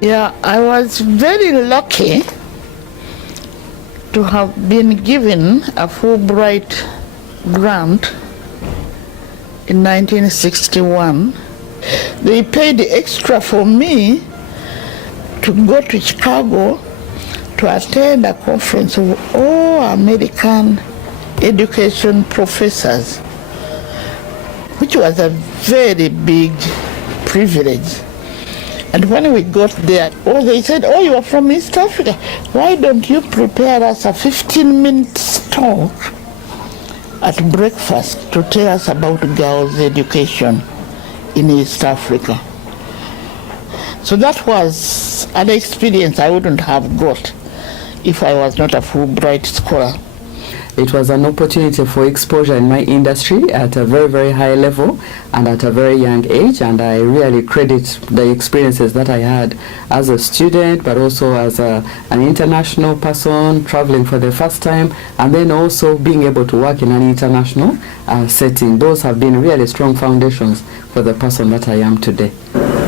Yeah, I was very lucky to have been given a Fulbright grant in 1961. They paid extra for me to go to Chicago to attend a conference of all American education professors, which was a very big privilege. And when we got there, they said, oh, you are from East Africa. Why don't you prepare us a 15-minute talk at breakfast to tell us about girls' education in East Africa? So that was an experience I wouldn't have got if I was not a Fulbright scholar. It was an opportunity for exposure in my industry at a very, very high level and at a very young age, and I really credit the experiences that I had as a student, but also as an international person traveling for the first time, and then also being able to work in an international setting. Those have been really strong foundations for the person that I am today.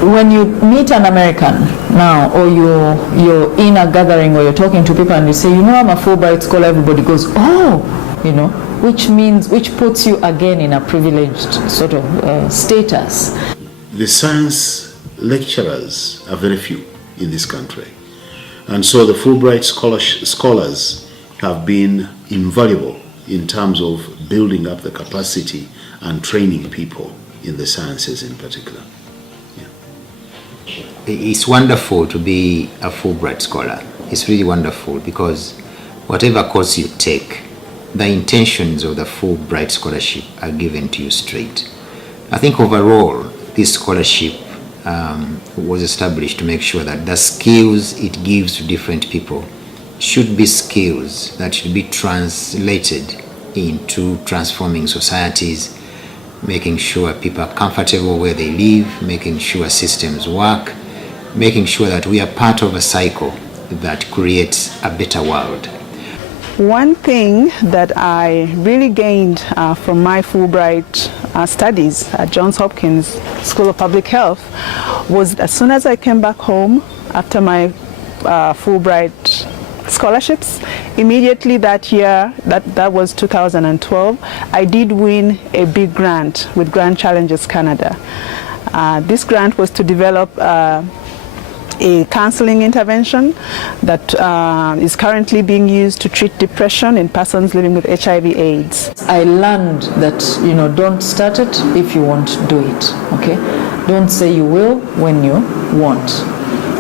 When you meet an American now, or you're in a gathering or you're talking to people and you say, you know, I'm a Fulbright scholar, everybody goes, oh, you know, which puts you again in a privileged sort of status. The science lecturers are very few in this country. And so the Fulbright scholars have been invaluable in terms of building up the capacity and training people in the sciences in particular. It's wonderful to be a Fulbright scholar. It's really wonderful because whatever course you take, the intentions of the Fulbright scholarship are given to you straight. I think overall, this scholarship was established to make sure that the skills it gives to different people should be skills that should be translated into transforming societies, making sure people are comfortable where they live, making sure systems work, making sure that we are part of a cycle that creates a better world. One thing that I really gained from my Fulbright studies at Johns Hopkins School of Public Health was as soon as I came back home after my Fulbright scholarships, immediately that year, that was 2012, I did win a big grant with Grand Challenges Canada. This grant was to develop a counseling intervention that is currently being used to treat depression in persons living with HIV/AIDS. I learned that, you know, don't start it if you won't do it, okay? Don't say you will when you won't.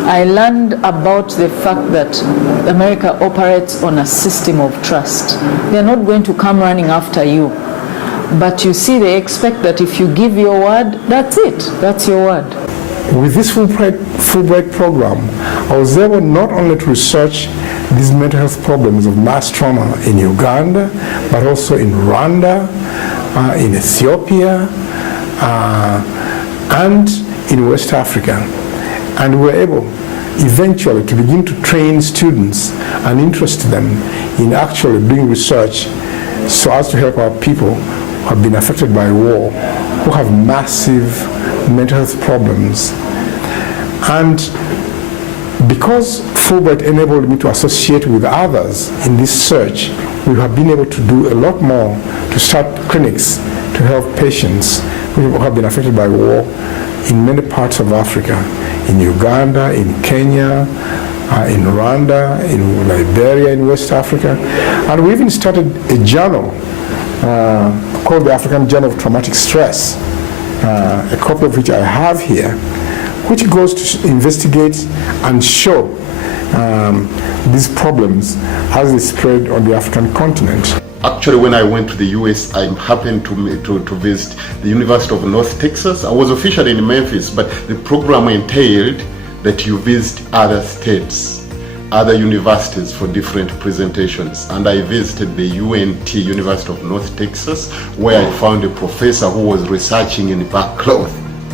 I learned about the fact that America operates on a system of trust. They're not going to come running after you. But you see, they expect that if you give your word, that's it. That's your word. With this Fulbright program, I was able not only to research these mental health problems of mass trauma in Uganda, but also in Rwanda, in Ethiopia, and in West Africa. And we were able eventually to begin to train students and interest them in actually doing research so as to help our people who have been affected by war, who have massive mental health problems. And because Fulbright enabled me to associate with others in this search, we have been able to do a lot more to start clinics to help patients who have been affected by war in many parts of Africa, in Uganda, in Kenya, in Rwanda, in Liberia, in West Africa. And we even started a journal called the African Journal of Traumatic Stress, a copy of which I have here, which goes to investigate and show these problems as they spread on the African continent. Actually, when I went to the US, I happened to visit the University of North Texas. I was officially in Memphis, but the program entailed that you visit other states, other universities for different presentations. And I visited the UNT, University of North Texas, where I found a professor who was researching in backcloth.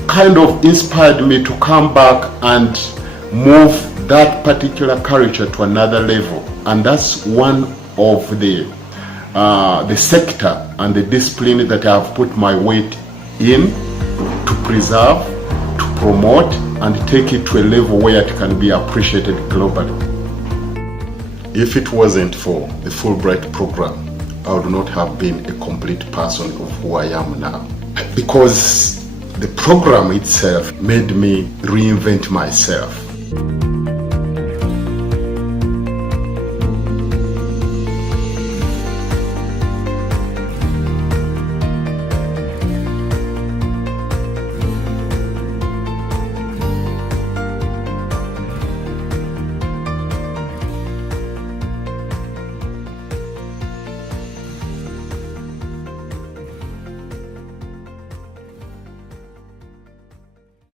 Kind of inspired me to come back and move that particular culture to another level. And that's one of the sector and the discipline that I have put my weight in to preserve, to promote and take it to a level where it can be appreciated globally. If it wasn't for the Fulbright program, I would not have been a complete person of who I am now. Because the program itself made me reinvent myself.